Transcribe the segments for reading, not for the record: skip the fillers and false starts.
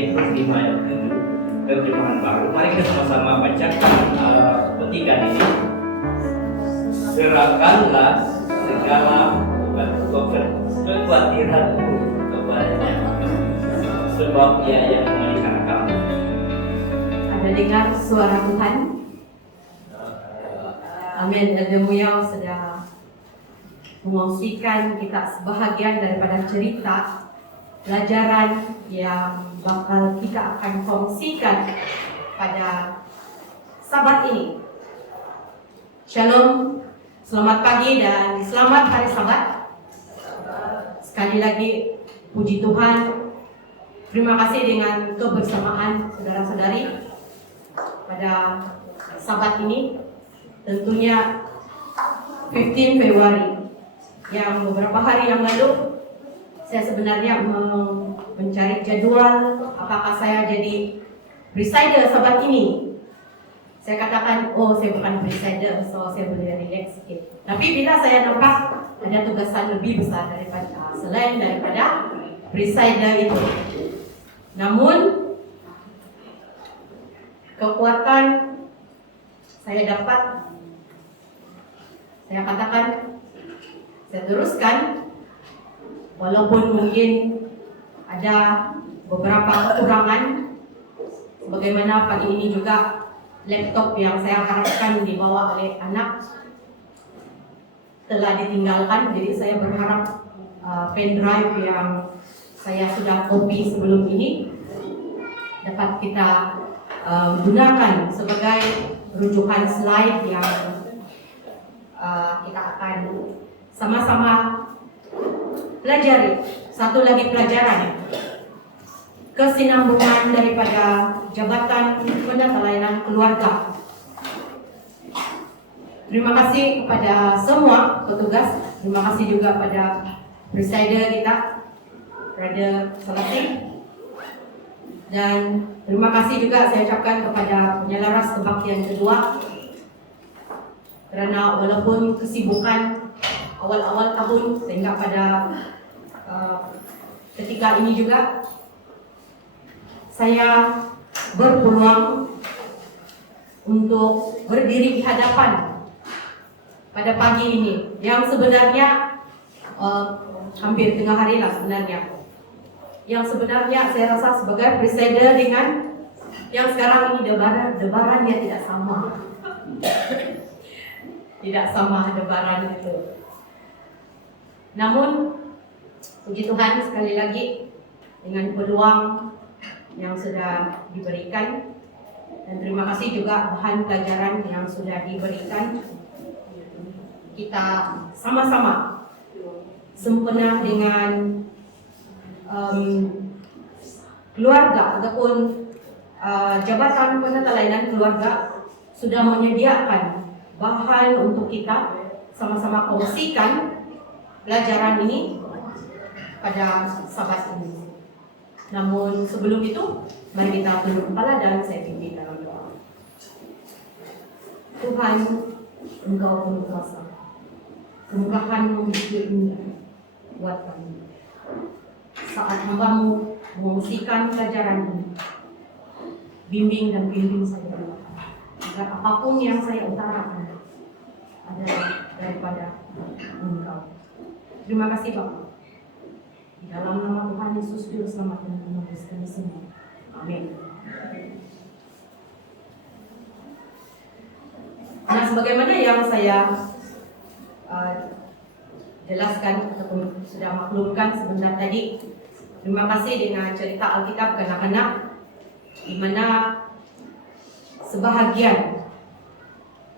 Korintus 5 ayat 7 terjemahan baru. Mari kita sama-sama bacakan petikan ini. Serahkanlah segala kekhawatiranmu kepadanya, sebab Dia yang memelihara kamu. Ada dengar suara Tuhan? Amin. Elder Muyau sedang mengongsikan kita sebahagian daripada cerita pelajaran yang bakal kita akan kongsikan pada Sabat ini. Shalom, selamat pagi dan selamat hari Sabat. Sekali lagi puji Tuhan, terima kasih dengan kebersamaan saudara-saudari pada Sabat ini. Tentunya 15 Februari yang beberapa hari yang lalu saya sebenarnya mencari jadwal apakah saya jadi presider Sabat ini. Saya katakan, oh saya bukan presider, so saya boleh relax sedikit. Tapi bila saya nampak ada tugasan lebih besar daripada selain daripada presider itu. Namun kekuatan saya dapat, saya katakan, saya teruskan, walaupun mungkin ada beberapa kekurangan, sebagaimana pagi ini juga laptop yang saya harapkan dibawa oleh anak telah ditinggalkan, jadi saya berharap pen drive yang saya sudah copy sebelum ini dapat kita gunakan sebagai rujukan slide yang kita akan sama-sama pelajari. Satu lagi pelajaran, kesinambungan daripada Jabatan Penata Keluarga. Terima kasih kepada semua petugas, terima kasih juga pada presider kita, Brother Salati, dan terima kasih juga saya ucapkan kepada penyelaras kebaktian kedua, karena walaupun kesibukan awal-awal tahun sehingga pada ketika ini juga saya berpeluang untuk berdiri di hadapan pada pagi ini yang sebenarnya hampir tengah hari lah sebenarnya, yang sebenarnya saya rasa sebagai presider dengan yang sekarang ini debarannya tidak sama. Tidak sama debaran itu. Namun puji Tuhan sekali lagi dengan peluang yang sudah diberikan, dan terima kasih juga bahan pelajaran yang sudah diberikan, kita sama-sama sempena dengan keluarga ataupun Jabatan Penata Keluarga sudah menyediakan bahan untuk kita sama-sama kongsikan pelajaran ini pada Sabat ini. Namun sebelum itu, mari kita tunduk kepala dan saya pimpin dalam doa. Tuhan, Engkau penuh kuasa, kemurahan-Mu begitu indah buat kami. Saat hamba-Mu mengungsikan pelajaran ini, bimbing dan bimbing saya agar apapun yang saya utarakan adalah daripada Engkau. Terima kasih Bapak. Di dalam nama Tuhan Yesus Juru Selamat dan Penebus kami semua. Amin. Nah, sebagaimana yang saya jelaskan ataupun sudah maklumkan sebentar tadi, terima kasih dengan cerita Alkitab kanak-kanak, di mana sebahagian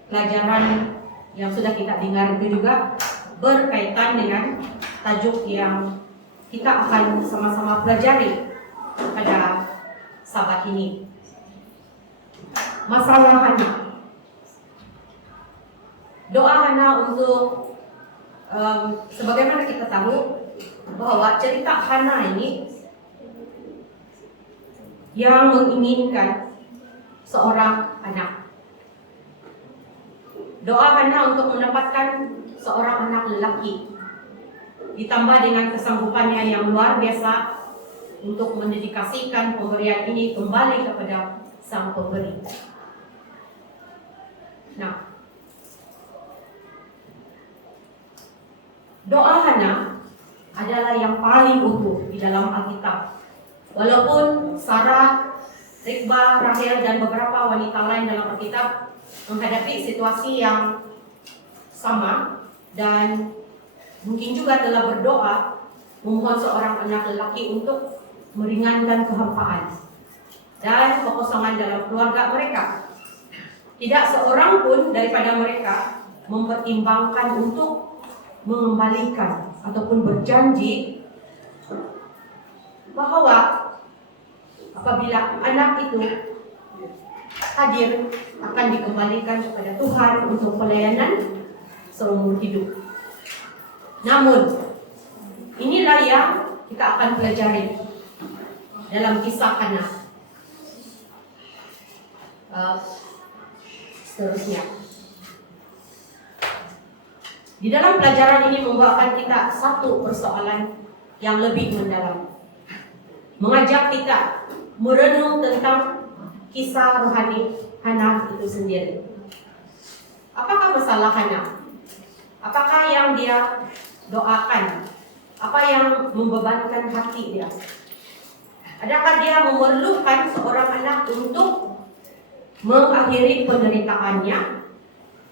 pelajaran yang sudah kita dengar itu juga berkaitan dengan tajuk yang kita akan sama-sama pelajari pada Sabat ini. Masalah Hana. Doa Hana untuk sebagaimana kita tahu bahwa cerita Hana ini yang menginginkan seorang anak. Doa Hana untuk mendapatkan seorang anak lelaki, ditambah dengan kesanggupannya yang luar biasa untuk mendedikasikan pemberian ini kembali kepada Sang Pemberi. Nah, doa Hana adalah yang paling utuh di dalam Alkitab. Walaupun Sarah, Ribka, Rahel, dan beberapa wanita lain dalam Alkitab menghadapi situasi yang sama dan mungkin juga telah berdoa memohon seorang anak lelaki untuk meringankan kehampaan dan kekosongan dalam keluarga mereka. Tidak seorang pun daripada mereka mempertimbangkan untuk mengembalikan ataupun berjanji bahwa apabila anak itu hadir akan dikembalikan kepada Tuhan untuk pelayanan seumur hidup. Namun, inilah yang kita akan pelajari dalam kisah Hana. Seterusnya, di dalam pelajaran ini membawakan kita satu persoalan yang lebih mendalam, mengajak kita merenung tentang kisah rohani Hana itu sendiri. Apakah masalah Hana? Apakah yang dia doakan? Apa yang membebankan hati dia? Adakah dia memerlukan seorang anak untuk mengakhiri penderitaannya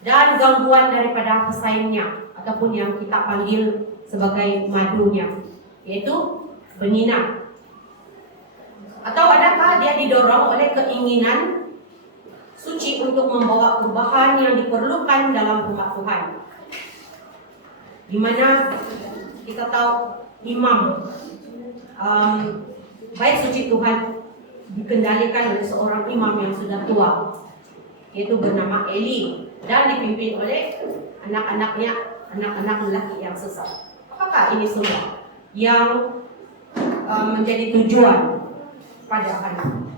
dan gangguan daripada pesaingnya ataupun yang kita panggil sebagai madunya, yaitu penina? Atau adakah dia didorong oleh keinginan suci untuk membawa perubahan yang diperlukan dalam umat Tuhan, di mana kita tahu imam baik suci Tuhan dikendalikan oleh seorang imam yang sudah tua, yaitu bernama Eli, dan dipimpin oleh anak-anaknya, anak-anak lelaki yang sesat. Apakah ini semua yang menjadi tujuan pada anak?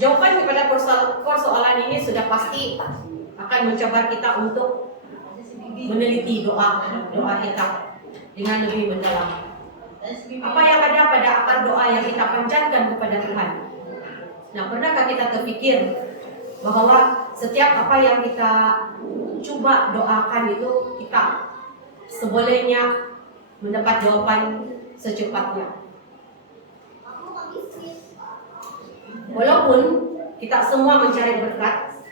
Jawaban kepada persoalan ini sudah pasti akan mencoba kita untuk meneliti doa kita dengan lebih mendalam. Apa yang ada pada akar doa yang kita panjatkan kepada Tuhan? Nah, pernahkah kita terpikir bahwa setiap apa yang kita coba doakan itu kita sebolehnya mendapat jawaban secepatnya? Walaupun kita semua mencari berkat,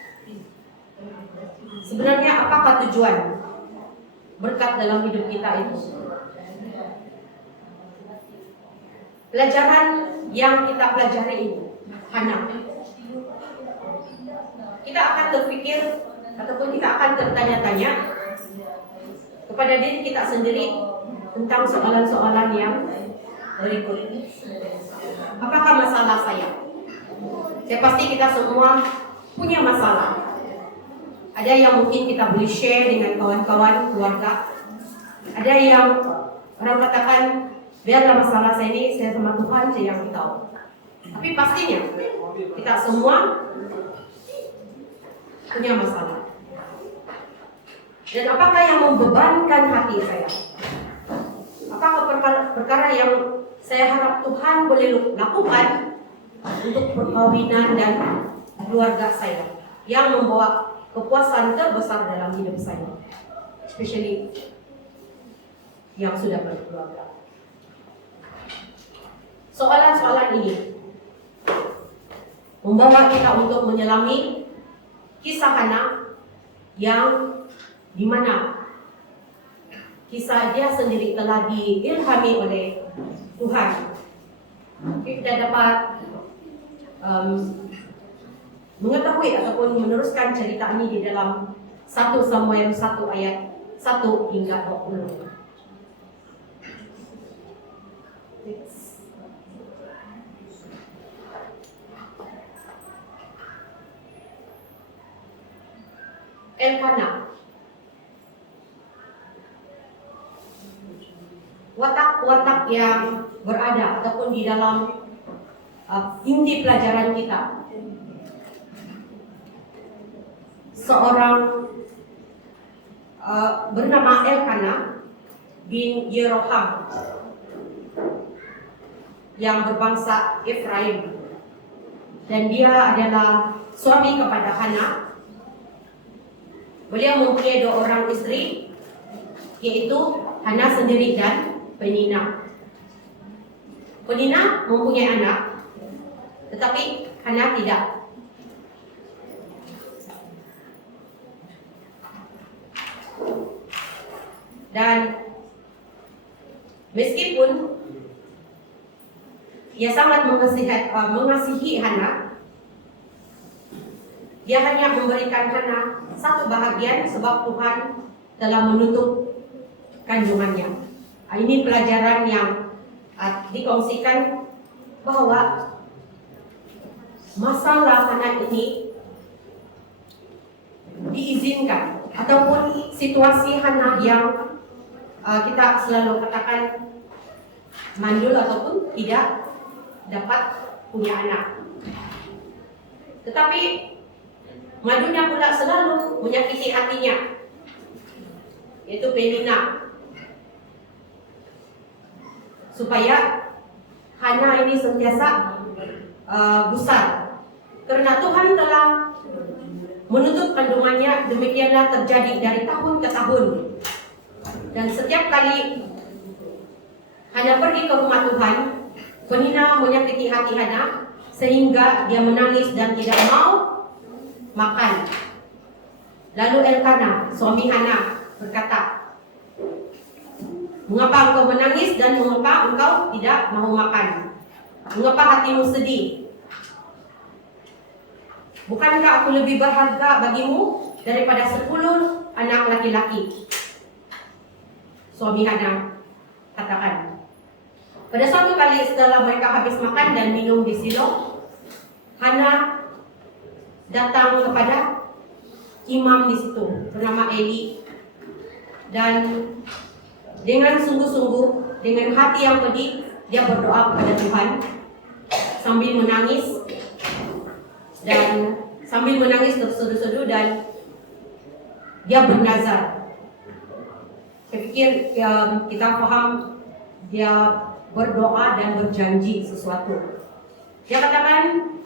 sebenarnya apakah tujuan berkat dalam hidup kita itu? Pelajaran yang kita pelajari ini, Hana, kita akan terpikir ataupun kita akan bertanya-tanya kepada diri kita sendiri tentang soalan-soalan yang berikut. Apakah masalah saya? Saya pasti kita semua punya masalah. Ada yang mungkin kita boleh share dengan kawan-kawan, keluarga. Ada yang orang katakan, biarlah masalah saya ini, saya sama Tuhan saya yang tahu. Tapi pastinya kita semua punya masalah. Dan apakah yang membebankan hati saya? Apakah perkara yang saya harap Tuhan boleh lakukan untuk perkawinan dan keluarga saya yang membawa kepuasan terbesar dalam hidup saya, especially yang sudah berkeluarga. Soalan-soalan ini membawa kita untuk menyelami kisah Hana yang dimana kisah dia sendiri telah diilhami oleh Tuhan. Kita dapat mengetahui ataupun meneruskan cerita ini di dalam 1 Samuel 1 ayat 1 hingga 20. Elkanah, watak-watak yang berada ataupun di dalam inti pelajaran kita. Seorang bernama Elkanah, bin Yeroham yang berbangsa Efraim, dan dia adalah suami kepada Hana. Beliau mempunyai 2 orang istri, yaitu Hana sendiri dan Penina. Penina mempunyai anak, tetapi Hana tidak. Dan meskipun ia sangat mengasihi Hana, dia hanya memberikan Hana 1 bahagian sebab Tuhan telah menutup kandungannya. Ini pelajaran yang dikongsikan bahwa masalah Hana ini diizinkan, ataupun situasi Hana yang kita selalu katakan mandul ataupun tidak dapat punya anak. Tetapi madunya pula selalu menyakiti hatinya, yaitu Penina, supaya Hana ini sentiasa gusar karena Tuhan telah menutup kandungannya. Demikianlah terjadi dari tahun ke tahun, dan setiap kali Hana pergi ke rumah Tuhan, Penina menyakiti hati Hana sehingga dia menangis dan tidak mau makan. Lalu Elkana, suami Hana, berkata, "Mengapa engkau menangis dan mengapa engkau tidak mau makan? Mengapa hatimu sedih? Bukankah aku lebih berharga bagimu daripada 10 anak laki-laki?" Suami Hana katakan. Pada suatu kali setelah mereka habis makan dan minum di Silo, Hana datang kepada imam di situ bernama Eli, dan dengan sungguh-sungguh, dengan hati yang pedih, dia berdoa kepada Tuhan sambil menangis terseduh-seduh, dan dia bernazar. Saya pikir kita paham dia berdoa dan berjanji sesuatu. Dia katakan,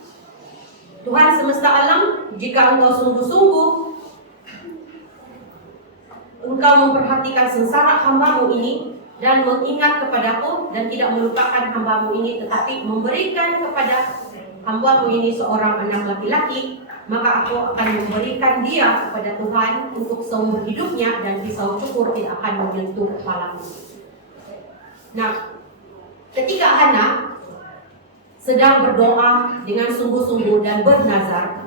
"Tuhan semesta alam, jika engkau sungguh-sungguh engkau memperhatikan sengsara hambamu ini dan mengingat kepadaku dan tidak melupakan hambamu ini, tetapi memberikan kepada hambamu ini seorang anak laki-laki, maka aku akan memberikan dia kepada Tuhan untuk seumur hidupnya, dan pisau cukur tidak akan menyentuh kepalamu." Nah, ketika Hana sedang berdoa dengan sungguh-sungguh dan bernazar,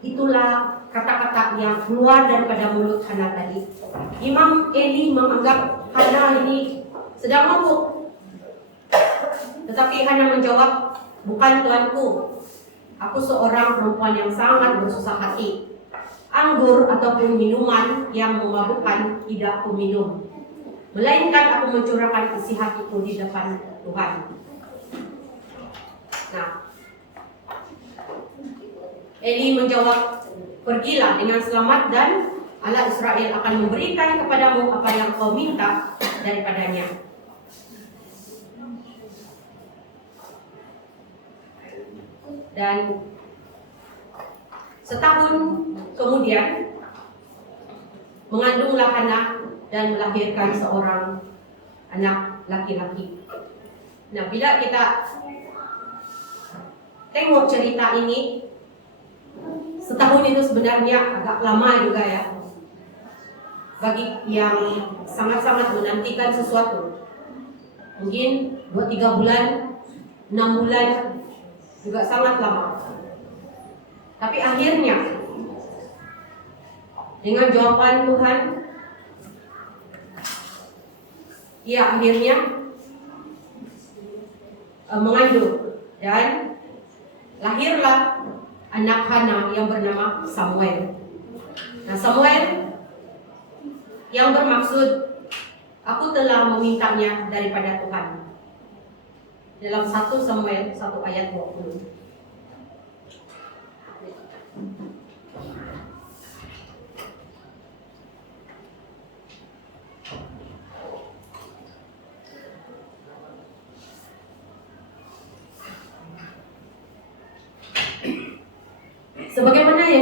itulah kata-kata yang keluar daripada mulut Hana tadi. Imam Eli menganggap Hana ini sedang mabuk, tetapi Hana menjawab, "Bukan, Tuanku, aku seorang perempuan yang sangat bersusah hati. Anggur ataupun minuman yang memabukkan tidak aku minum, melainkan aku mencurahkan isi hatiku di depan Tuhan." Nah, Eli menjawab, "Pergilah dengan selamat, dan Allah Israel akan memberikan kepadamu apa yang kau minta daripadanya." Dan setahun kemudian mengandunglah Hana dan melahirkan seorang anak laki-laki. Nah, bila kita tengok cerita ini, setahun itu sebenarnya agak lama juga ya, bagi yang sangat-sangat menantikan sesuatu. Mungkin 2-3 bulan, 6 bulan juga sangat lama. Tapi akhirnya dengan jawaban Tuhan, ia akhirnya mengandung, dan lahirlah anak Hana yang bernama Samuel. Nah, Samuel yang bermaksud aku telah memintanya daripada Tuhan, dalam 1 Samuel 1 ayat 20.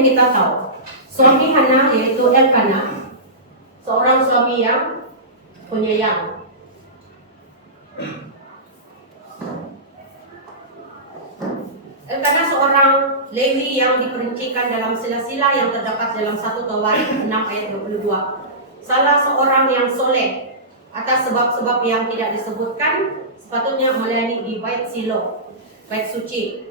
yang kita tahu, suami Hana yaitu Elkana, seorang suami yang penyayang. Elkana seorang Lewi yang diperincikan dalam sila-sila yang terdapat dalam 1 Tawarikh 6 ayat 22. Salah seorang yang soleh atas sebab-sebab yang tidak disebutkan sepatutnya melayani di bait Silo, bait suci.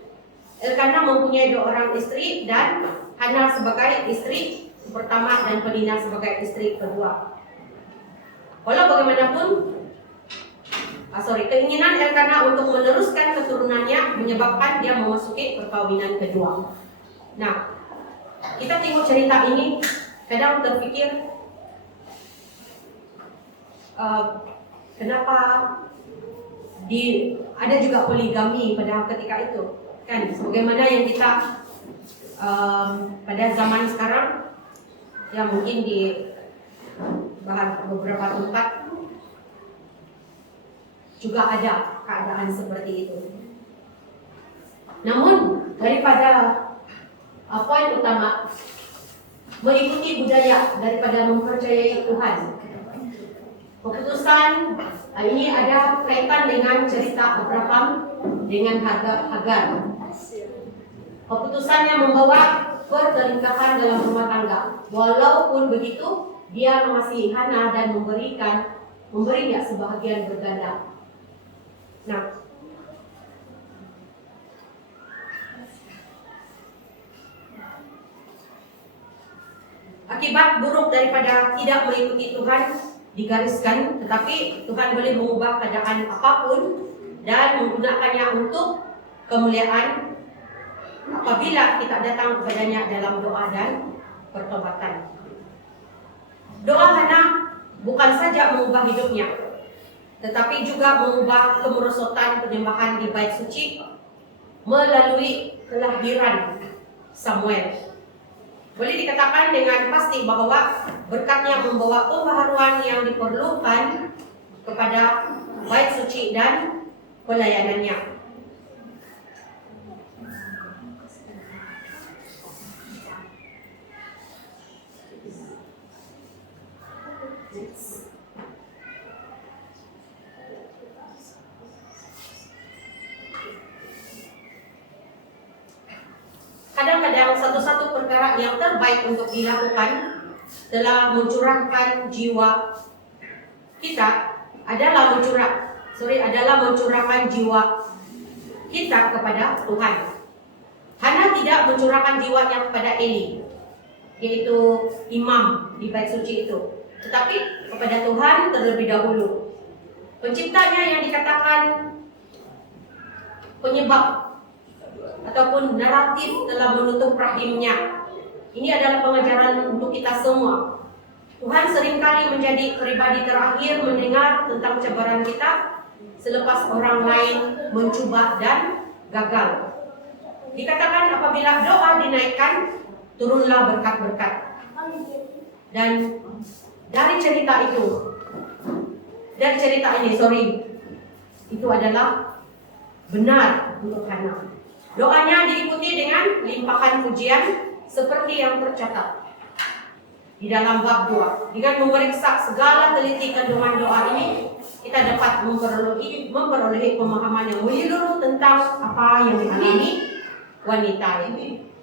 Elkana mempunyai 2 orang istri dan Hana sebagai istri pertama dan Penina sebagai istri kedua. Walau bagaimanapun, keinginan Elkana untuk meneruskan keturunannya menyebabkan dia memasuki perkawinan kedua. Nah, kita tengok cerita ini, kadang terpikir kenapa ada juga poligami pada ketika itu, kan? Sebagaimana yang kita pada zaman sekarang, yang mungkin di beberapa tempat juga ada keadaan seperti itu. Namun daripada poin utama mengikuti budaya daripada mempercayai Tuhan. Keputusan ini ada kaitan dengan cerita Abraham dengan Hagar. Keputusannya membawa pertelingkahan dalam rumah tangga. Walaupun begitu, dia mengasihi Hana dan memberinya sebahagian berganda. Nah, akibat buruk daripada tidak mengikuti Tuhan digariskan, tetapi Tuhan boleh mengubah keadaan apapun dan menggunakannya untuk kemuliaan apabila kita datang kepadanya dalam doa dan pertobatan. Doa Hana bukan saja mengubah hidupnya, tetapi juga mengubah kemerosotan penyembahan di bait suci melalui kelahiran Samuel. Boleh dikatakan dengan pasti bahwa berkatnya membawa pembaharuan yang diperlukan kepada bait suci dan pelayanannya. Kadang-kadang satu-satu perkara yang terbaik untuk dilakukan adalah mencurahkan jiwa kita, adalah mencurahkan jiwa kita kepada Tuhan. Hana tidak mencurahkan jiwanya kepada Eli, yaitu imam di bait suci itu, tetapi kepada Tuhan terlebih dahulu. Penciptanya yang dikatakan penyebab ataupun naratif telah menutup rahimnya. Ini adalah pengajaran untuk kita semua. Tuhan seringkali menjadi pribadi terakhir mendengar tentang cabaran kita selepas orang lain mencuba dan gagal. Dikatakan apabila doa dinaikkan, turunlah berkat-berkat. Dan dari cerita ini, itu adalah benar untuk Hana. Doanya diikuti dengan limpahan pujian seperti yang tercatat di dalam bab 2. Dengan memeriksa segala teliti kandungan doa ini, kita dapat memperoleh pemahaman yang menyeluruh tentang apa yang dialami wanita ini.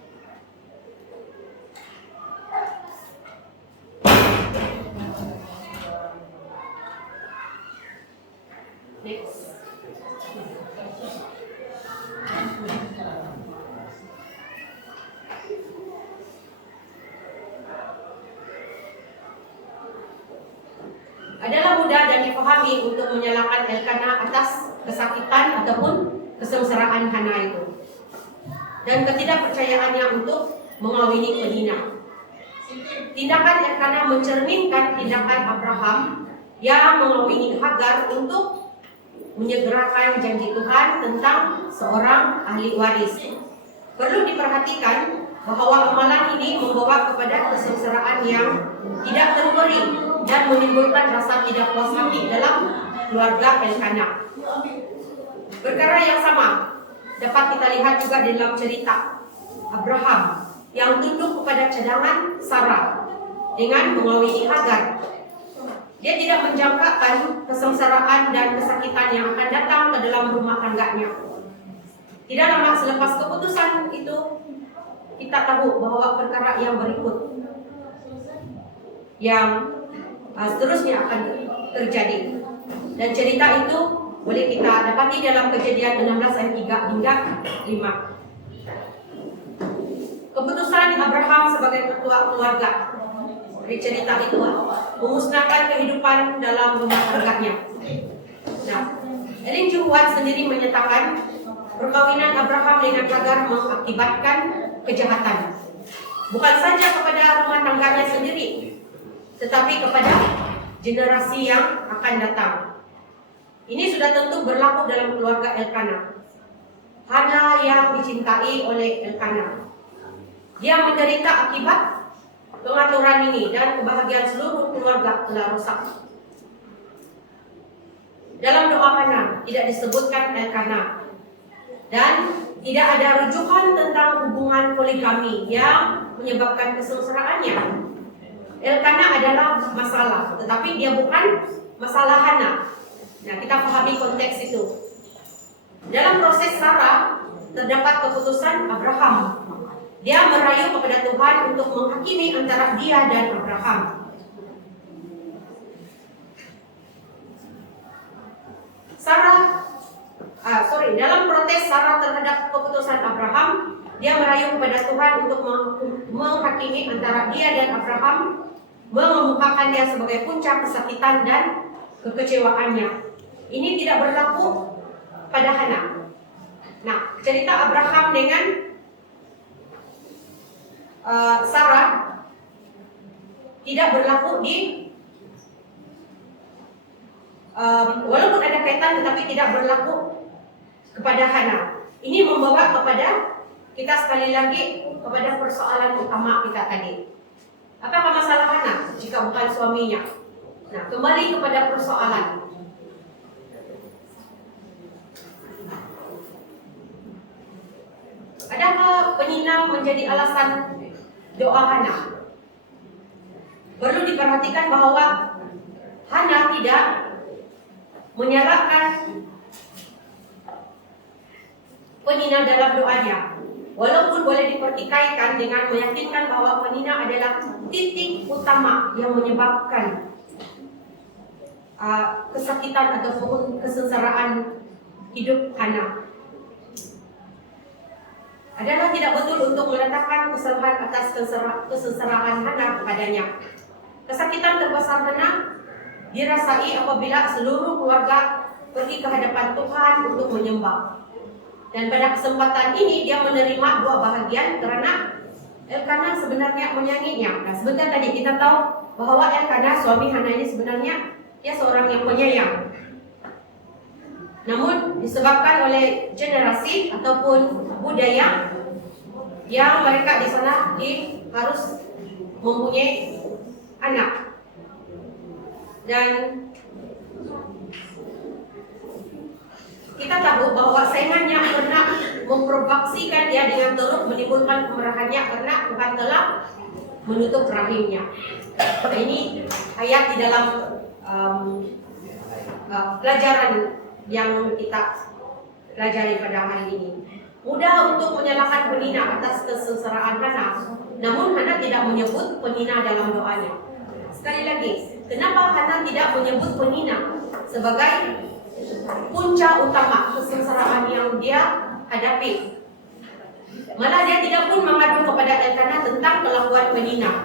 Next. Adalah mudah dan dipahami untuk menyalahkan Elkana atas kesakitan ataupun kesengsaraan Hana itu dan ketidakpercayaannya untuk mengawini Penina. Tindakan Elkana mencerminkan tindakan Abraham yang mengawini Hagar untuk menyegerakan janji Tuhan tentang seorang ahli waris. Perlu diperhatikan bahwa amalan ini membawa kepada kesengsaraan yang tidak terberi dan menimbulkan rasa tidak puas hati dalam keluarga Elkana. Perkara yang sama dapat kita lihat juga dalam cerita Abraham yang tunduk kepada cadangan Sarah dengan mengawini Hagar. Dia tidak menjangkakan kesengsaraan dan kesakitan yang akan datang ke dalam rumah tangganya. Tidak lama selepas keputusan itu, kita tahu bahwa perkara yang berikut yang seterusnya akan terjadi. Dan cerita itu boleh kita dapati dalam Kejadian 16 ayat 3 hingga 5. Keputusan Abraham sebagai ketua keluarga dari cerita itu memusnahkan kehidupan dalam rumah tangganya. Nah, Ellen G. White sendiri menyatakan perkawinan Abraham dengan Hagar mengakibatkan kejahatan, bukan saja kepada rumah tangganya sendiri, tetapi kepada generasi yang akan datang. Ini sudah tentu berlaku dalam keluarga Elkanah. Hana yang dicintai oleh Elkanah, dia menderita akibat pengaturan ini dan kebahagiaan seluruh keluarga telah rusak. Dalam doa Hana tidak disebutkan Elkanah, dan tidak ada rujukan tentang hubungan poligami yang menyebabkan kesengsaraannya. Elkanah adalah masalah, tetapi dia bukan masalah Hana. Nah, kita pahami konteks itu. Dalam proses Sarah terdapat keputusan Abraham. Dia merayu kepada Tuhan untuk menghakimi antara dia dan Abraham. Dalam protes Sarah terhadap keputusan Abraham, dia merayu kepada Tuhan untuk menghakimi antara dia dan Abraham, mengemukakannya sebagai puncak kesakitan dan kekecewaannya. Ini tidak berlaku pada Hana. Nah, cerita Abraham dengan Sarah tidak berlaku di walaupun ada kaitan tetapi tidak berlaku kepada Hana. Ini membawa kepada kita sekali lagi kepada persoalan utama kita tadi. Apakah masalah Hana jika bukan suaminya? Nah, kembali kepada persoalan. Adakah penyinam menjadi alasan doa Hana? Perlu diperhatikan bahwa Hana tidak menyalahkan penina dalam doanya, walaupun boleh dipertikaikan dengan meyakinkan bahwa penina adalah titik utama yang menyebabkan kesakitan ataupun kesengsaraan hidup Hana. Adalah tidak betul untuk meletakkan kesalahan atas kesengsaraan Hana kepadanya. Kesakitan terbesar Hana dirasai apabila seluruh keluarga pergi ke hadapan Tuhan untuk menyembah. Dan pada kesempatan ini dia menerima dua bahagian karena Elkanah sebenarnya menyayanginya. Nah, sebentar tadi kita tahu bahwa Elkanah suami Hana ini sebenarnya dia seorang yang penyayang. Namun disebabkan oleh generasi ataupun budaya yang mereka di sana harus mempunyai anak. Dan kita tahu bahwa saingannya pernah memprovoksikan dia dengan terus menimbulkan kemarahannya karena Tuhan telah menutup rahimnya. Ini ayat di dalam pelajaran yang kita pelajari pada hari ini. Mudah untuk menyalahkan penina atas kesengsaraan Hana, namun Hana tidak menyebut penina dalam doanya. Sekali lagi, kenapa Hana tidak menyebut penina sebagai punca utama kesengsaraan yang dia hadapi? Malah dia tidak pun mengadu kepada Elkanah tentang kelakuan penina.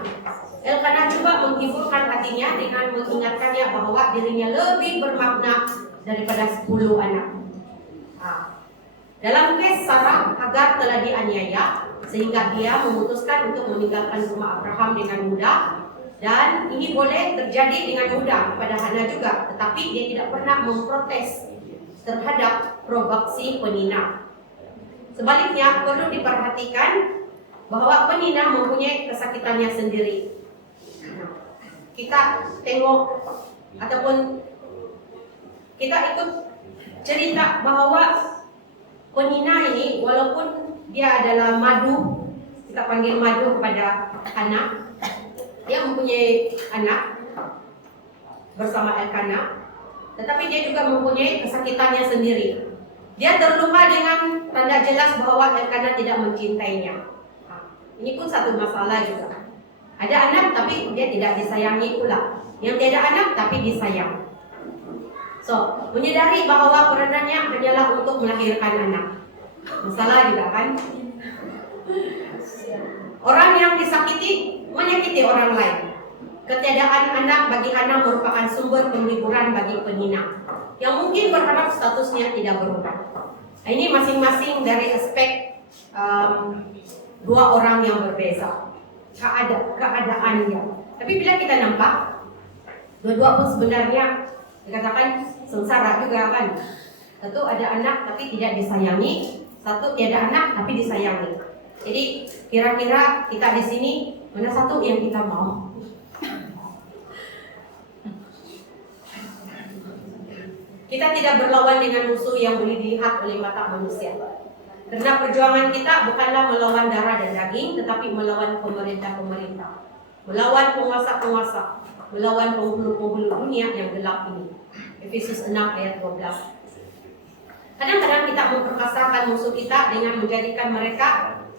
Elkanah coba menghiburkan hatinya dengan mengingatkannya bahwa dirinya lebih bermakna daripada 10 anak. Dalam kes Sarah, Hagar telah dianiaya sehingga dia memutuskan untuk meninggalkan rumah Abraham dengan mudah. Dan ini boleh terjadi dengan mudah pada Hana juga, tetapi dia tidak pernah memprotes terhadap provoksi penina. Sebaliknya, perlu diperhatikan bahwa penina mempunyai kesakitannya sendiri. Kita tengok ataupun kita ikut cerita bahwa penina ini walaupun dia adalah madu, kita panggil madu kepada Hana. Dia mempunyai anak bersama Elkanah, tetapi dia juga mempunyai kesakitannya sendiri. Dia terluka dengan tanda jelas bahwa Elkanah tidak mencintainya. Ini pun satu masalah juga. Ada anak tapi dia tidak disayangi pula. Yang tiada anak tapi disayang. So, menyadari bahwa peranannya hanyalah untuk melahirkan anak. Masalah juga kan? Orang yang disakiti menyakiti orang lain. Ketiadaan anak bagi Hana merupakan sumber penghiburan bagi penina yang mungkin berharap statusnya tidak berubah. Nah, ini masing-masing dari aspek dua orang yang berbeza keadaannya. Tapi bila kita nampak dua-dua pun sebenarnya dikatakan sengsara juga kan. Satu ada anak tapi tidak disayangi, satu tiada anak tapi disayangi. Jadi kira-kira kita di sini mana satu yang kita mau? Kita tidak berlawan dengan musuh yang boleh dilihat oleh mata manusia. Karena perjuangan kita bukanlah melawan darah dan daging, tetapi melawan pemerintah-pemerintah, melawan penguasa-penguasa, melawan penghulu-penghulu dunia yang gelap ini. Efesus 6 ayat 12. Kadang-kadang kita memperkasakan musuh kita dengan menjadikan mereka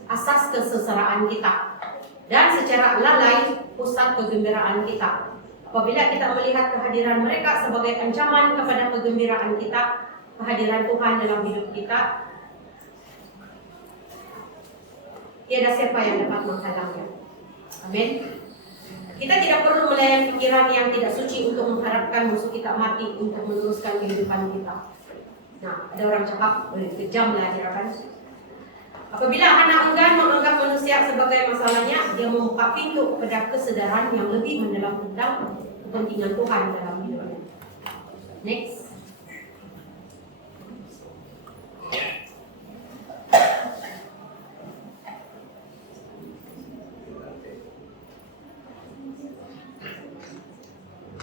asas keseseraan kita dan secara lalai pusat kegembiraan kita. Apabila kita melihat kehadiran mereka sebagai ancaman kepada kegembiraan kita, kehadiran Tuhan dalam hidup kita, tiada siapa yang dapat menghalangnya. Amin. Kita tidak perlu melayan pikiran yang tidak suci untuk mengharapkan musuh kita mati untuk meneruskan kehidupan kita. Nah, ada orang cakap boleh kejam lah dia kan. Apabila anak enggan menganggap manusia sebagai masalahnya, dia membuka pintu pada kesedaran yang lebih mendalam tentang kepentingan Tuhan dalam hidupnya. Next.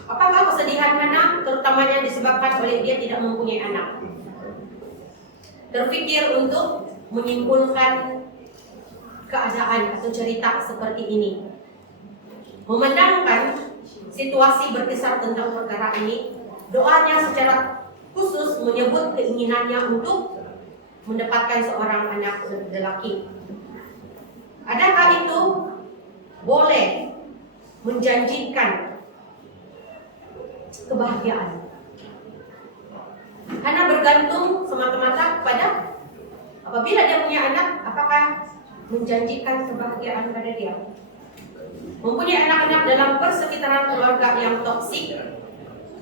Apakah kesedihan Hana terutamanya disebabkan oleh dia tidak mempunyai anak? Terfikir untuk menyimpulkan keadaan atau cerita seperti ini, memandangkan situasi berkisar tentang perkara ini, doanya secara khusus menyebut keinginannya untuk mendapatkan seorang anak lelaki. Adakah itu boleh menjanjikan kebahagiaan? Hana bergantung semata-mata kepada apabila dia punya anak, apakah menjanjikan kebahagiaan pada dia? Mempunyai anak-anak dalam persekitaran keluarga yang toksik,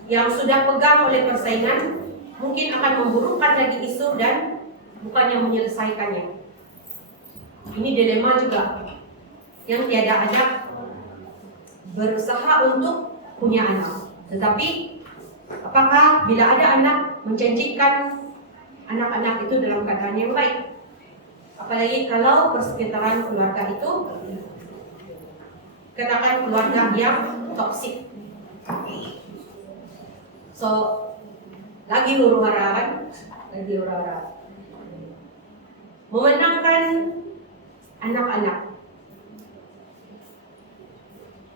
yang sudah pegang oleh persaingan, mungkin akan memburukkan lagi isu dan bukannya menyelesaikannya. Ini dilema juga. Yang tiada anak berusaha untuk punya anak, tetapi apakah bila ada anak menjanjikan anak-anak itu dalam keadaan yang baik? Apalagi kalau persekitaran keluarga itu katakan keluarga yang toksik. So, lagi huru-hara kan? Lagi huru-hara. Memenangkan anak-anak.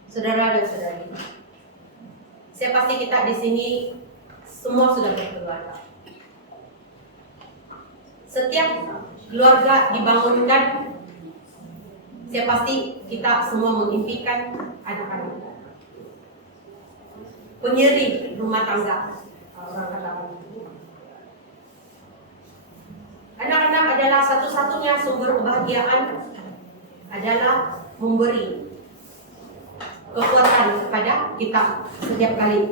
Saudara dan saudari, saya pasti kita di sini semua sudah berkeluarga. Setiap keluarga dibangunkan, saya pasti kita semua mengimpikan anak-anak. Penyeri rumah tangga, orang katakan. Anak-anak adalah satu-satunya sumber kebahagiaan, adalah memberi kekuatan kepada kita setiap kali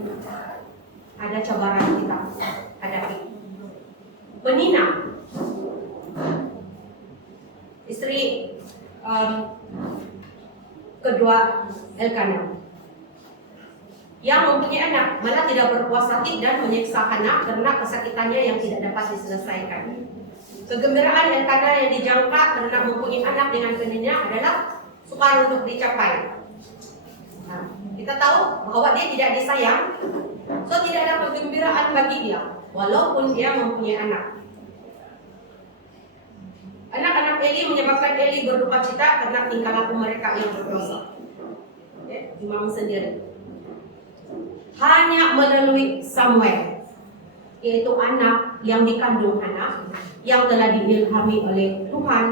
ada cabaran kita hadapi. Penina, istri kedua Elkanah, yang mempunyai anak malah tidak berpuas hati dan menyiksa Hana karena kesakitannya yang tidak dapat diselesaikan. Kegembiraan Elkanah yang dijangka karena mempunyai anak dengan penina adalah sukar untuk dicapai. Nah, kita tahu bahwa dia tidak disayang, so tidak ada kegembiraan bagi dia walaupun dia mempunyai anak. Anak-anak Eli menyebabkan Eli berduka cita karena tingkah laku mereka yang berdosa. Imam sendiri. Hanya melalui Samuel, yaitu anak yang dikandung Hana, yang telah diilhami oleh Tuhan,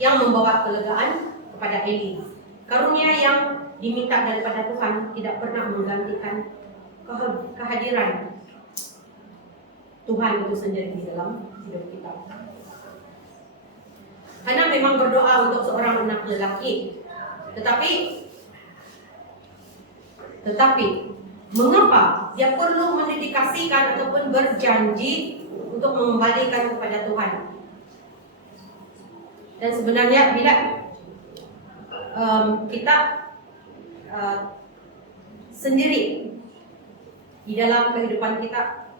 yang membawa kelegaan kepada Eli. Karunia yang diminta daripada Tuhan tidak pernah menggantikan kehadiran Tuhan itu sendiri di dalam hidup kita. Hana memang berdoa untuk seorang anak lelaki, tetapi mengapa dia perlu mendedikasikan ataupun berjanji untuk mengembalikan kepada Tuhan? Dan sebenarnya bila kita sendiri di dalam kehidupan kita,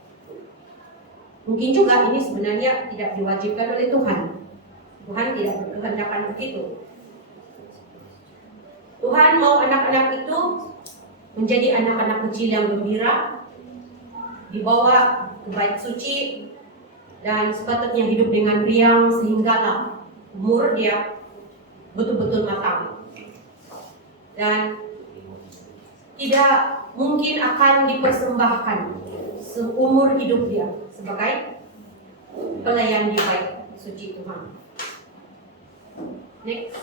mungkin juga ini sebenarnya tidak diwajibkan oleh Tuhan. Tuhan tidak berkehendak begitu. Tuhan mau anak-anak itu menjadi anak-anak kecil yang gembira, dibawa ke bait suci, dan sepatutnya hidup dengan riang sehinggalah umur dia betul-betul matang. Dan tidak mungkin akan dipersembahkan seumur hidup dia sebagai pelayan di bait suci Tuhan. Next.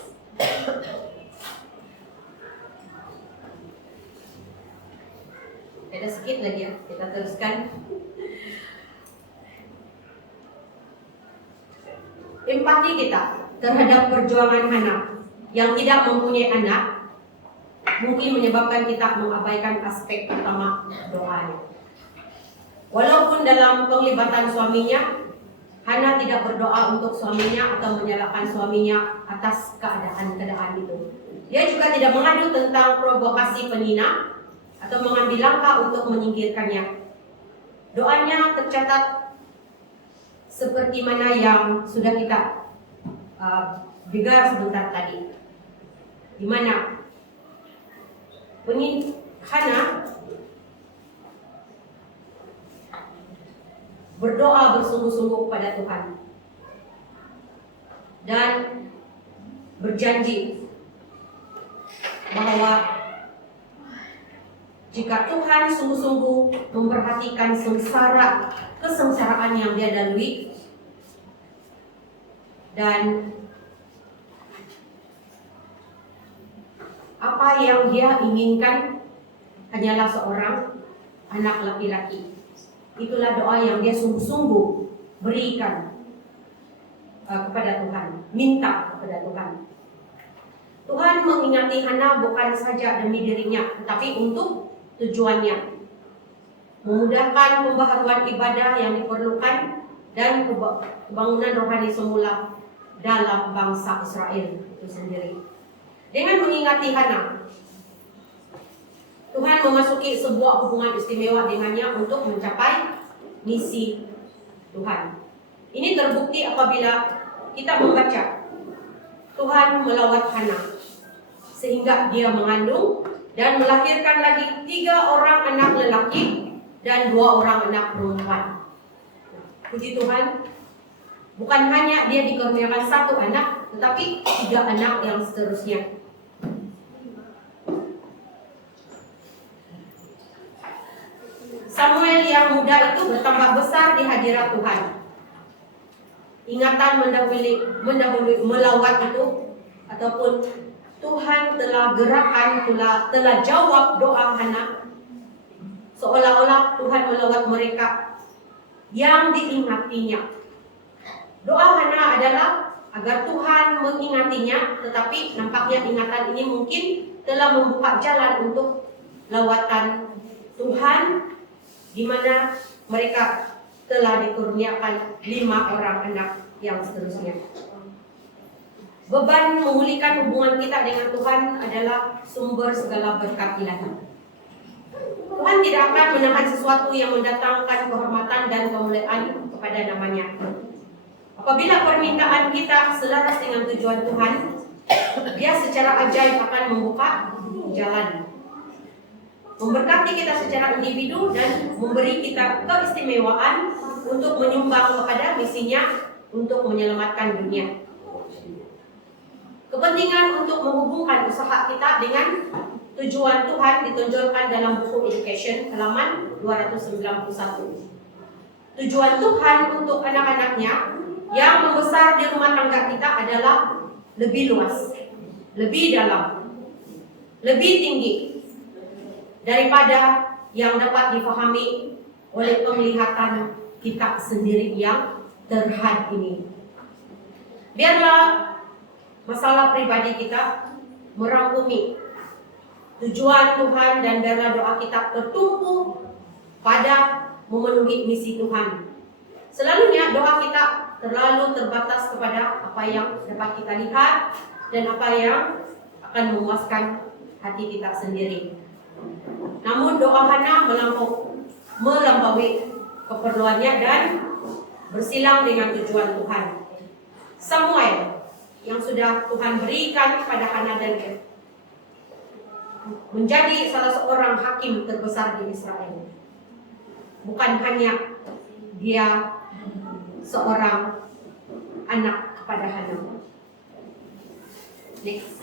Ada sedikit lagi ya, kita teruskan. Empati kita terhadap perjuangan Hana yang tidak mempunyai anak mungkin menyebabkan kita mengabaikan aspek utama doanya. Walaupun dalam penglibatan suaminya, Hana tidak berdoa untuk suaminya atau menyalahkan suaminya atas keadaan-keadaan itu. Dia juga tidak mengadu tentang provokasi penina atau mengambil langkah untuk menyingkirkannya. Doanya tercatat seperti mana yang sudah kita dengar sebentar tadi, di mana Hana berdoa bersungguh-sungguh kepada Tuhan dan berjanji bahwa jika Tuhan sungguh-sungguh memperhatikan kesengsaraan yang dia lalui, dan apa yang dia inginkan hanyalah seorang anak laki-laki. Itulah doa yang dia sungguh-sungguh berikan kepada Tuhan, minta kepada Tuhan. Tuhan mengingati Hana bukan saja demi dirinya, tetapi untuk tujuannya, memudahkan pembaharuan ibadah yang diperlukan dan kebangunan rohani semula dalam bangsa Israel itu sendiri. Dengan mengingati Hana, Tuhan memasuki sebuah hubungan istimewa dengannya untuk mencapai misi Tuhan. Ini terbukti apabila kita membaca Tuhan melawat Hana sehingga dia mengandung dan melahirkan lagi 3 orang anak lelaki dan 2 orang anak perempuan. Puji Tuhan, bukan hanya dia dikaruniakan 1 anak, tetapi 3 anak yang seterusnya. Samuel yang muda itu bertambah besar di hadirat Tuhan. Ingatan mendahului melawat itu, ataupun Tuhan telah gerakkan, telah jawab doa Hana, seolah-olah Tuhan melawat mereka yang diingatinya. Doa Hana adalah agar Tuhan mengingatinya, tetapi nampaknya ingatan ini mungkin telah membuka jalan untuk lawatan Tuhan, di mana mereka telah dikurniakan 5 orang anak yang seterusnya. Beban memulihkan hubungan kita dengan Tuhan adalah sumber segala berkat ilahi. Tuhan tidak akan menahan sesuatu yang mendatangkan kehormatan dan kemuliaan kepada namanya. Apabila permintaan kita selaras dengan tujuan Tuhan, Dia secara ajaib akan membuka jalan, memberkati kita secara individu dan memberi kita keistimewaan untuk menyumbang kepada misinya untuk menyelamatkan dunia. Kepentingan untuk menghubungkan usaha kita dengan tujuan Tuhan ditonjolkan dalam buku Education halaman 291. Tujuan Tuhan untuk anak-anaknya yang membesar di rumah tangga kita adalah lebih luas, lebih dalam, lebih tinggi daripada yang dapat difahami oleh penglihatan kita sendiri yang terhad ini. Biarlah masalah pribadi kita merangkumi tujuan Tuhan dan biarlah doa kita tertumpu pada memenuhi misi Tuhan. Selalunya doa kita terlalu terbatas kepada apa yang dapat kita lihat dan apa yang akan memuaskan hati kita sendiri. Namun doa Hana melampaui keperluannya dan bersilang dengan tujuan Tuhan. Samuel yang sudah Tuhan berikan kepada Hana dan menjadi salah seorang hakim terbesar di Israel. Bukan hanya dia seorang anak kepada Hana. Next.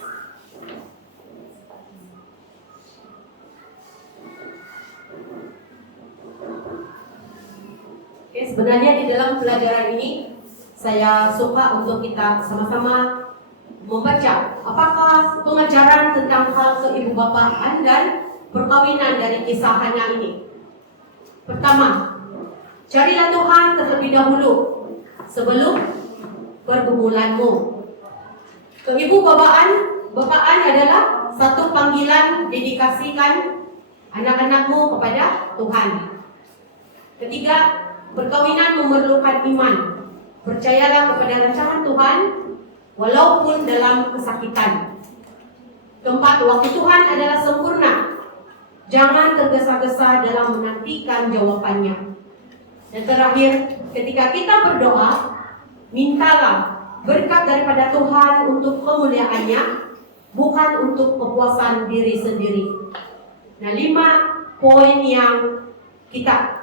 Oke, sebenarnya di dalam pelajaran ini saya suka untuk kita sama-sama membaca apakah pengajaran tentang hal keibubapaan dan perkawinan dari kisah Hana ini. Pertama, carilah Tuhan terlebih dahulu sebelum pergumulanmu. Keibubapaan adalah satu panggilan dedikasikan anak-anakmu kepada Tuhan. Ketiga, perkawinan memerlukan iman. Percayalah kepada rancangan Tuhan walaupun dalam kesakitan. Keempat, waktu Tuhan adalah sempurna. Jangan tergesa-gesa dalam menantikan jawabannya. Dan terakhir, ketika kita berdoa, mintalah berkat daripada Tuhan untuk kemuliaannya, bukan untuk kepuasan diri sendiri. Nah, 5 poin yang kita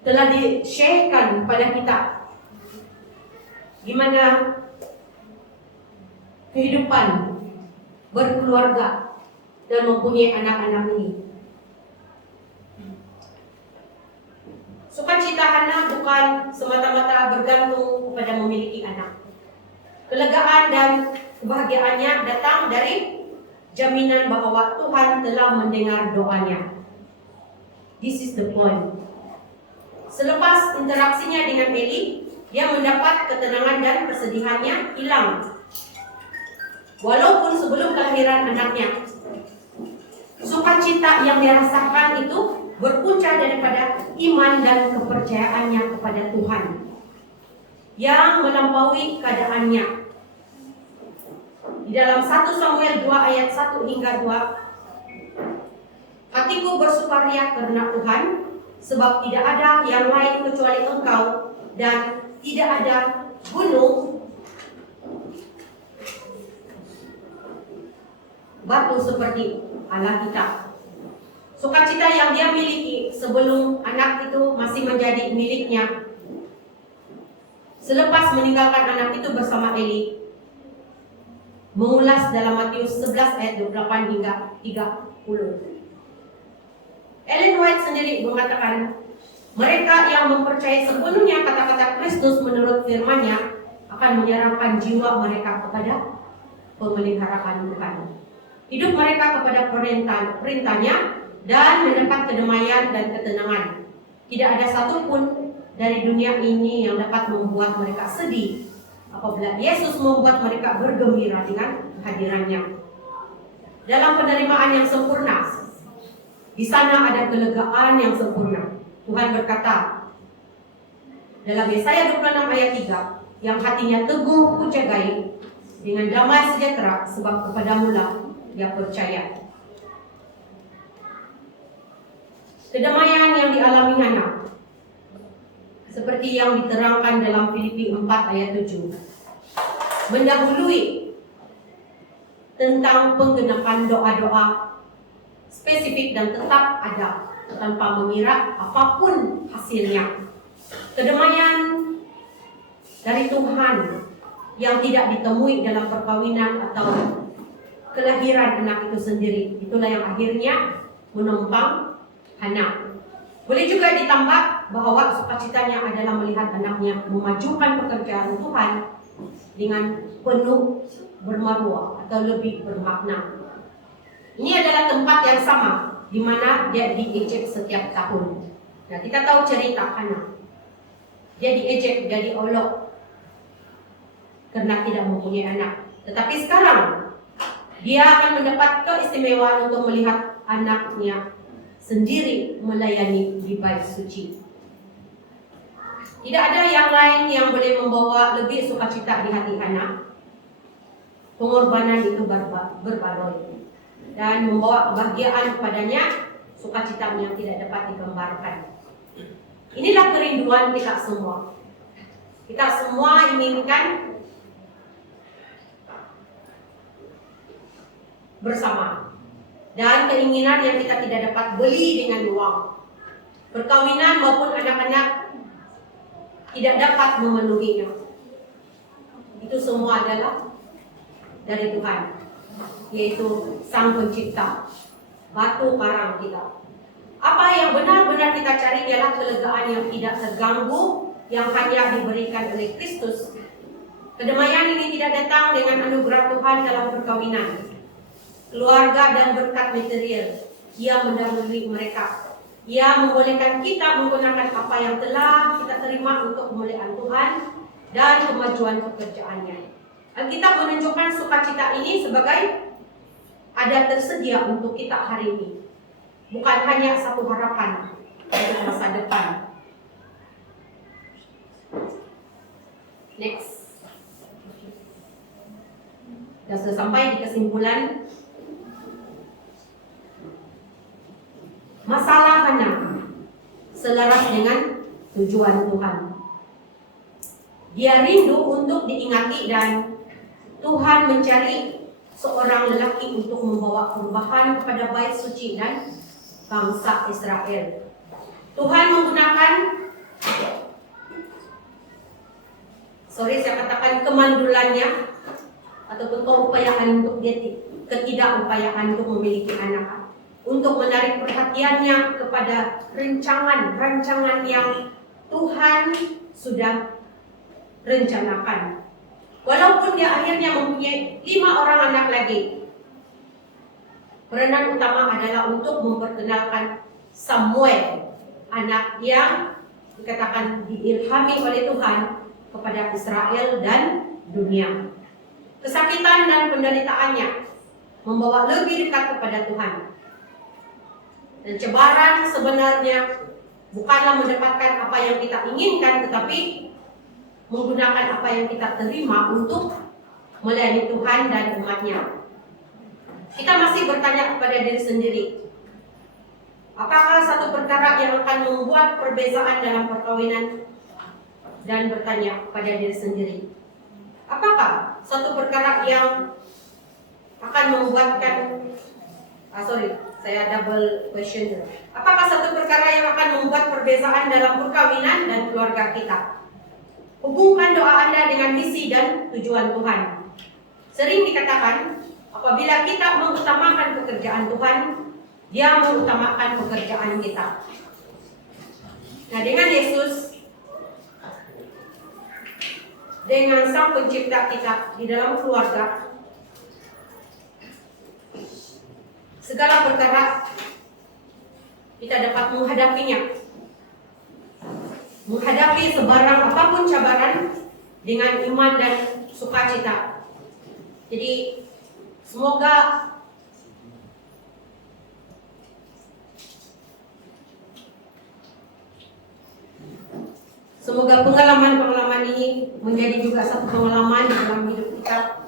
telah di-sharekan kepada kita. Gimana kehidupan berkeluarga dan mempunyai anak-anak ini. Sukacita Hana bukan semata-mata bergantung kepada memiliki anak. Kelegaan dan kebahagiaannya datang dari jaminan bahwa Tuhan telah mendengar doanya. This is the point. Selepas interaksinya dengan Eli, dia mendapat ketenangan dan kesedihannya hilang. Walaupun sebelum kelahiran anaknya, sukacita yang dirasakan itu berpunca daripada iman dan kepercayaannya kepada Tuhan yang melampaui keadaannya. Di dalam 1 Samuel 2 ayat 1 hingga 2, hatiku bersukaria karena Tuhan, sebab tidak ada yang lain kecuali Engkau, dan tidak ada gunung batu seperti Allah kita. Sukacita yang dia miliki sebelum anak itu masih menjadi miliknya, selepas meninggalkan anak itu bersama Eli, mengulas dalam Matius 11 ayat 28 hingga 30. Ellen White sendiri mengatakan, mereka yang mempercayai sepenuhnya kata-kata Kristus menurut firman-Nya akan menyerahkan jiwa mereka kepada pemeliharaan Tuhan. Hidup mereka kepada perintah-nya dan mendapat kedamaian dan ketenangan. Tidak ada satupun dari dunia ini yang dapat membuat mereka sedih apabila Yesus membuat mereka bergembira dengan hadirannya. Dalam penerimaan yang sempurna, di sana ada kelegaan yang sempurna. Tuhan berkata dalam Yesaya 26 ayat 3, yang hatinya teguh kujagai dengan damai sejahtera, sebab kepadamu lah dia percaya. Kedamaian yang dialami Hana, seperti yang diterangkan dalam Filipi 4 ayat 7, mendahului tentang penggenapan doa-doa spesifik dan tetap ada tanpa mengira apapun hasilnya. Kedamaian dari Tuhan yang tidak ditemui dalam perkawinan atau kelahiran anak itu sendiri. Itulah yang akhirnya menopang Hana. Boleh juga ditambah bahwa sukacitanya adalah melihat anaknya memajukan pekerjaan Tuhan dengan penuh bermaruah atau lebih bermakna. Ini adalah tempat yang sama di mana dia diejek setiap tahun. Nah, kita tahu cerita Hana. Dia diejek, dia diolok karena tidak mempunyai anak. Tetapi sekarang dia akan mendapat keistimewaan untuk melihat anaknya sendiri melayani di bait suci. Tidak ada yang lain yang boleh membawa lebih sukacita di hati Hana. Pengorbanan itu berbaloi dan membawa kebahagiaan kepadanya, sukacita yang tidak dapat digambarkan. Inilah kerinduan kita semua. Kita semua inginkan bersama. Dan keinginan yang kita tidak dapat beli dengan uang. Perkawinan maupun anak-anak tidak dapat memenuhinya. Itu semua adalah dari Tuhan, yaitu Sang Pencipta, batu karang kita. Apa yang benar-benar kita cari ialah kelegaan yang tidak terganggu, yang hanya diberikan oleh Kristus. Kedamaian ini tidak datang dengan anugerah Tuhan dalam perkawinan, keluarga dan berkat material. Ia mendahului mereka. Ia membolehkan kita menggunakan apa yang telah kita terima untuk kemuliaan Tuhan dan kemajuan pekerjaannya. Alkitab menunjukkan sukacita ini sebagai ada tersedia untuk kita hari ini. Bukan hanya satu harapan untuk masa depan. Next. Sudah sampai di kesimpulan. Masalah Hana selaras dengan tujuan Tuhan. Dia rindu untuk diingati dan Tuhan mencari seorang lelaki untuk membawa perubahan kepada bait suci dan bangsa Israel. Tuhan menggunakan saya katakan kemandulannya ataupun keupayaan untuk dia, ketidakupayaan untuk memiliki anak, untuk menarik perhatiannya kepada rancangan yang Tuhan sudah rencanakan. Walaupun dia akhirnya mempunyai 5 orang anak lagi, peranan utama adalah untuk memperkenalkan Samuel, anak yang dikatakan diilhami oleh Tuhan kepada Israel dan dunia. Kesakitan dan penderitaannya membawa lebih dekat kepada Tuhan. Dan cebaran sebenarnya bukanlah mendapatkan apa yang kita inginkan, tetapi menggunakan apa yang kita terima untuk melayani Tuhan dan umatnya. Kita masih bertanya kepada diri sendiri, apakah satu perkara yang akan membuat perbezaan dalam perkawinan? Dan bertanya kepada diri sendiri, apakah satu perkara yang akan membuatkan saya double question. Apakah satu perkara yang akan membuat perbezaan dalam perkawinan dan keluarga kita? Hubungkan doa Anda dengan misi dan tujuan Tuhan. Sering dikatakan, apabila kita mengutamakan pekerjaan Tuhan, Dia mengutamakan pekerjaan kita. Nah, dengan Yesus, dengan Sang Pencipta kita di dalam keluarga, segala perkara kita dapat menghadapinya. Menghadapi sebarang apapun cabaran dengan iman dan sukacita. Jadi semoga pengalaman-pengalaman ini menjadi juga satu pengalaman dalam hidup kita.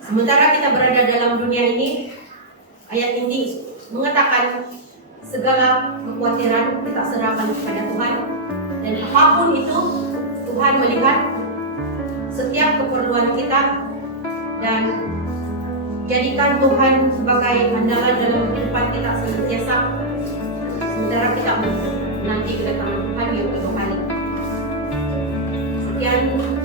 Sementara kita berada dalam dunia ini, ayat ini mengatakan segala kekhawatiran kita serahkan kepada Tuhan, dan apapun itu Tuhan melihat setiap keperluan kita dan jadikan Tuhan sebagai andalan dalam kehidupan kita senantiasa, sementara kita nanti kedatangan Tuhan yang kedua kali. yang